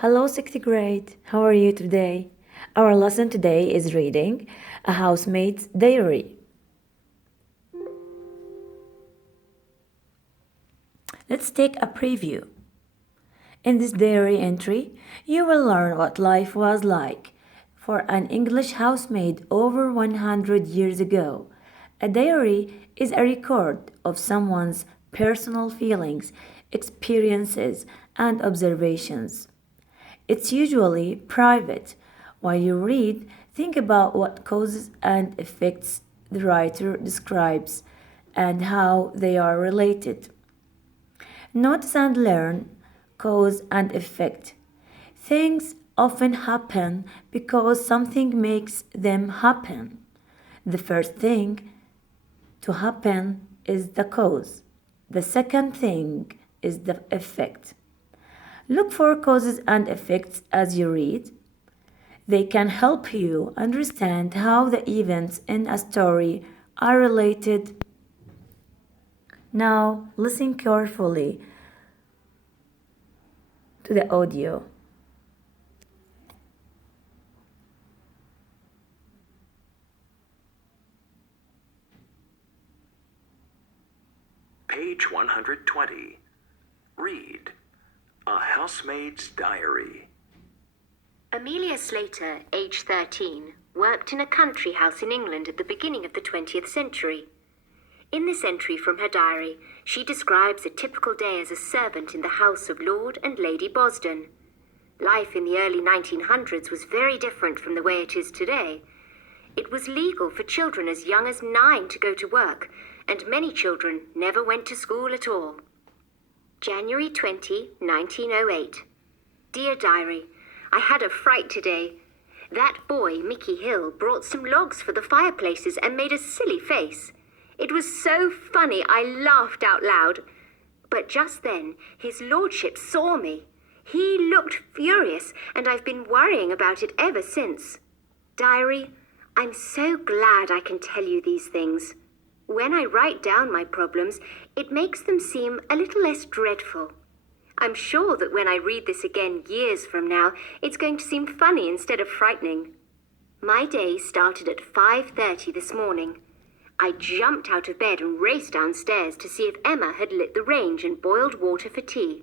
Hello, sixth grade. How are you today? Our lesson today is reading A Housemaid's Diary. Let's take a preview. In this diary entry, you will learn what life was like for an English housemaid over 100 years ago. A diary is a record of someone's personal feelings, experiences, and observations. It's usually private. While you read, think about what causes and effects the writer describes and how they are related. Notice and learn cause and effect. Things often happen because something makes them happen. The first thing to happen is the cause. The second thing is the effect. Look for causes and effects as you read. They can help you understand how the events in a story are related. Now, listen carefully to the audio. Page 120. Read A Housemaid's Diary. Amelia Slater, age 13, worked in a country house in England at the beginning of the 20th century. In this entry from her diary, she describes a typical day as a servant in the house of Lord and Lady Bosden. Life in the early 1900s was very different from the way it is today. It was legal for children as young as 9 to go to work, and many children never went to school at all. January 20, 1908. Dear Diary, I had a fright today. That boy, Mickey Hill, brought some logs for the fireplaces and made a silly face. It was so funny I laughed out loud. But just then, his lordship saw me. He looked furious, and I've been worrying about it ever since. Diary, I'm so glad I can tell you these things. When I write down my problems, it makes them seem a little less dreadful. I'm sure that when I read this again years from now, it's going to seem funny instead of frightening. My day started at 5:30 this morning. I jumped out of bed and raced downstairs to see if Emma had lit the range and boiled water for tea.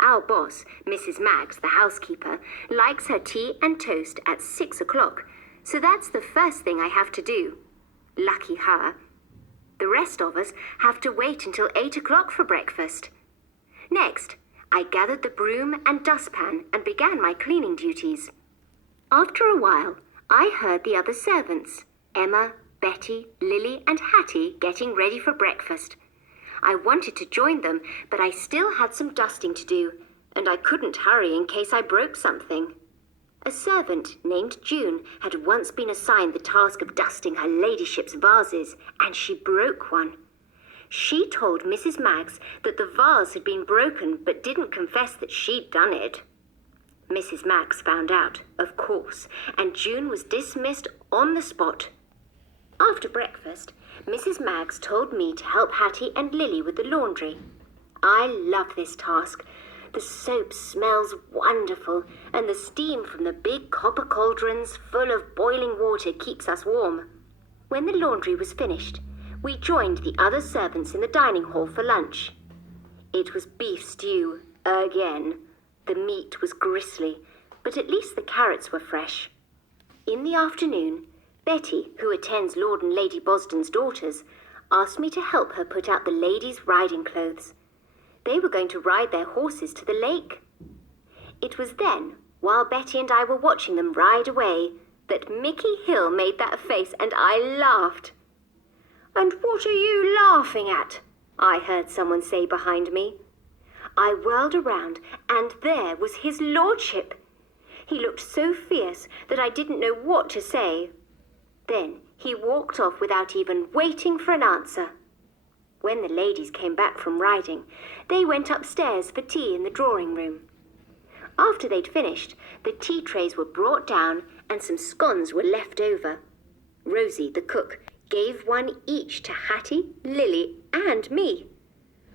Our boss, Mrs. Maggs, the housekeeper, likes her tea and toast at 6 o'clock, so that's the first thing I have to do. Lucky her. The rest of us have to wait until 8 o'clock for breakfast. Next, I gathered the broom and dustpan and began my cleaning duties. After a while, I heard the other servants, Emma, Betty, Lily, and Hattie, getting ready for breakfast. I wanted to join them, but I still had some dusting to do, and I couldn't hurry in case I broke something. A servant named June had once been assigned the task of dusting her ladyship's vases, and she broke one. She told Mrs. Maggs that the vase had been broken but didn't confess that she'd done it. Mrs. Maggs found out, of course, and June was dismissed on the spot. After breakfast, Mrs. Maggs told me to help Hattie and Lily with the laundry. I love this task. The soap smells wonderful, and the steam from the big copper cauldrons full of boiling water keeps us warm. When the laundry was finished, we joined the other servants in the dining hall for lunch. It was beef stew, again. The meat was gristly, but at least the carrots were fresh. In the afternoon, Betty, who attends Lord and Lady Bosden's daughters, asked me to help her put out the ladies' riding clothes. They were going to ride their horses to the lake. It was then, while Betty and I were watching them ride away, that Mickey Hill made that face and I laughed. "And what are you laughing at?" I heard someone say behind me. I whirled around, and there was his lordship. He looked so fierce that I didn't know what to say. Then he walked off without even waiting for an answer. When the ladies came back from riding, they went upstairs for tea in the drawing room. After they'd finished, the tea trays were brought down and some scones were left over. Rosie, the cook, gave one each to Hattie, Lily, and me.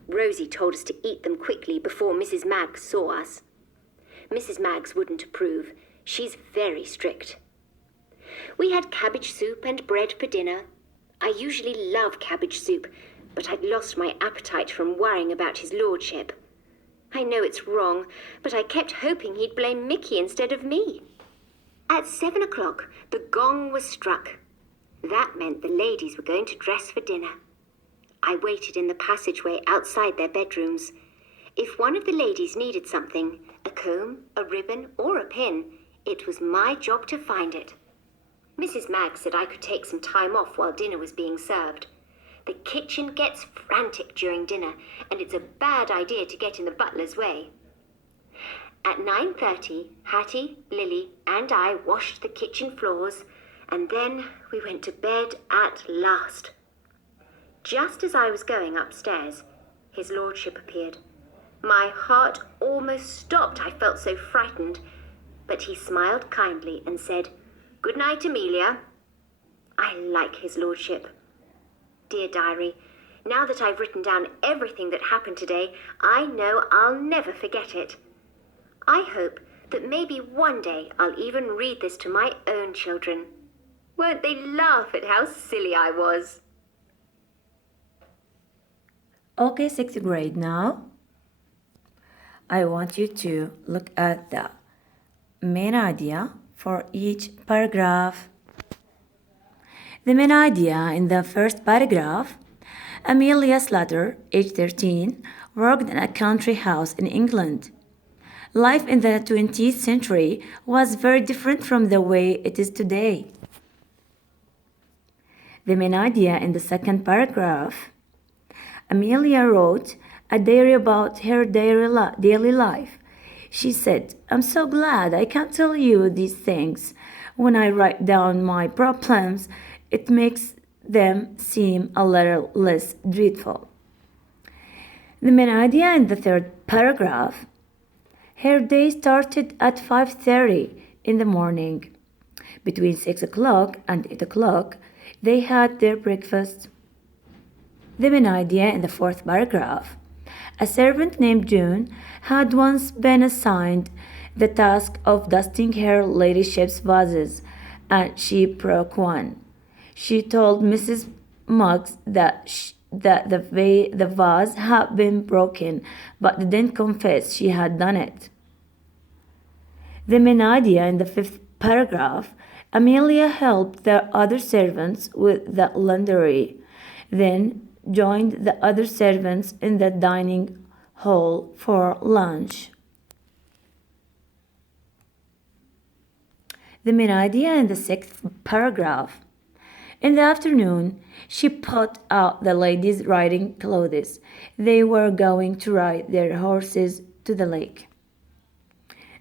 Rosie told us to eat them quickly before Mrs. Maggs saw us. Mrs. Maggs wouldn't approve. She's very strict. We had cabbage soup and bread for dinner. I usually love cabbage soup, but I'd lost my appetite from worrying about his lordship. I know it's wrong, but I kept hoping he'd blame Mickey instead of me. At 7 o'clock, the gong was struck. That meant the ladies were going to dress for dinner. I waited in the passageway outside their bedrooms. If one of the ladies needed something, a comb, a ribbon, or a pin, it was my job to find it. Mrs. Maggs said I could take some time off while dinner was being served. The kitchen gets frantic during dinner, and it's a bad idea to get in the butler's way. At 9:30, Hattie, Lily, and I washed the kitchen floors, and then we went to bed at last. Just as I was going upstairs, his lordship appeared. My heart almost stopped, I felt so frightened, but he smiled kindly and said, "Good night, Amelia." I like his lordship. Dear Diary, now that I've written down everything that happened today, I know I'll never forget it. I hope that maybe one day I'll even read this to my own children. Won't they laugh at how silly I was? Okay, sixth grade now. I want you to look at the main idea for each paragraph. The main idea in the first paragraph: Amelia Slater, age 13, worked in a country house in England. Life in the 20th century was very different from the way it is today. The main idea in the second paragraph: Amelia wrote a diary about her daily life. She said, "I'm so glad I can tell you these things. When I write down my problems, it makes them seem a little less dreadful." The main idea in the third paragraph: her day started at 5:30 in the morning. Between 6 o'clock and 8 o'clock, they had their breakfast. The main idea in the fourth paragraph: a servant named June had once been assigned the task of dusting her ladyship's vases, and she broke one. She told Mrs. Muggs that the vase had been broken, but didn't confess she had done it. The main idea in the fifth paragraph: Amelia helped the other servants with the laundry, then joined the other servants in the dining hall for lunch. The main idea in the sixth paragraph: in the afternoon, she put out the ladies' riding clothes. They were going to ride their horses to the lake.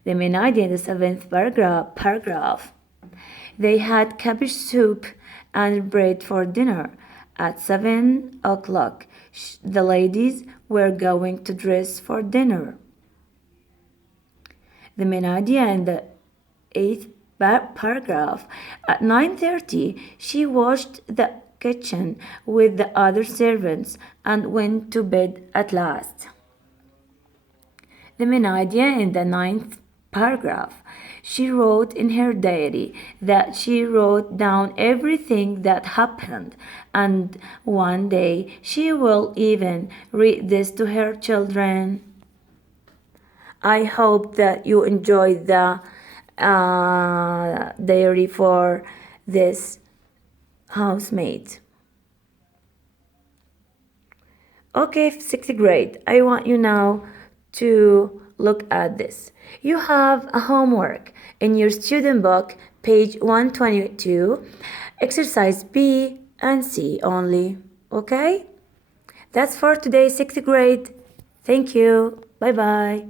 The main idea in the seventh paragraph: they had cabbage soup and bread for dinner. At 7 o'clock, the ladies were going to dress for dinner. The main idea in the eighth paragraph: at 9:30, she washed the kitchen with the other servants and went to bed at last. The main idea in the ninth paragraph: she wrote in her diary that she wrote down everything that happened, and one day she will even read this to her children. I hope that you enjoyed the diary for this housemaid. Okay, sixth grade, I want you now to look at this. You have a homework in your student book, page 122, exercise B and C only. Okay? That's for today, sixth grade. Thank you. Bye-bye.